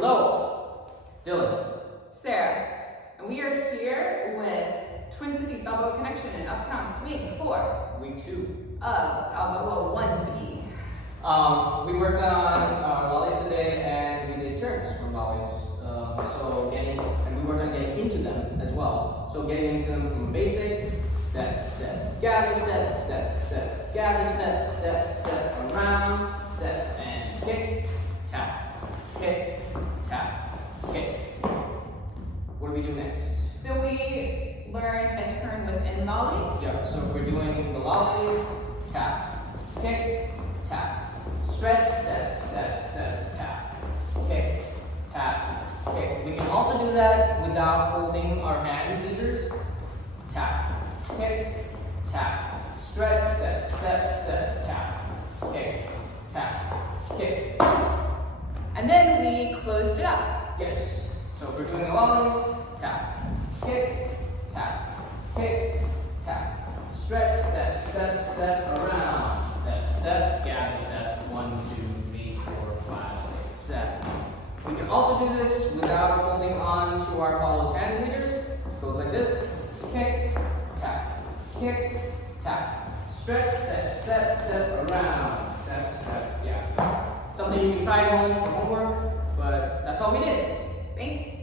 Hello, Dylan. Sarah, and we are here with Twin Cities Balboa Connection and Uptown Swing for Week 2 of Balboa 1B. We worked on lollies today, and we did turns from lollies. And we worked on getting into them as well. So getting into them from basic, step, step, gather, step, step, step, gather, step, step, step, around, step, and kick, tap, kick, tap, kick. What do we do next? So we learned a turn within lollies. Yeah, so we're doing the lollies, tap, kick, tap, stretch, step, step, step, tap, kick, tap, kick. We can also do that without holding our hand leaders. Tap, kick, tap, stretch, step, step, step, tap, kick, tap, kick. And then we closed it up. Yes. So if we're doing the lollies, tap, kick, tap, kick, tap, stretch, step, step, step, around, step, step, gather, step, 1, 2, 3, 4, 5, 6, 7. We can also do this without holding on to our follows hand leaders. It goes like this: kick, tap, stretch, step, step, step, around, step, step, yeah. Something you can try at home for homework, but that's all we did. Thanks.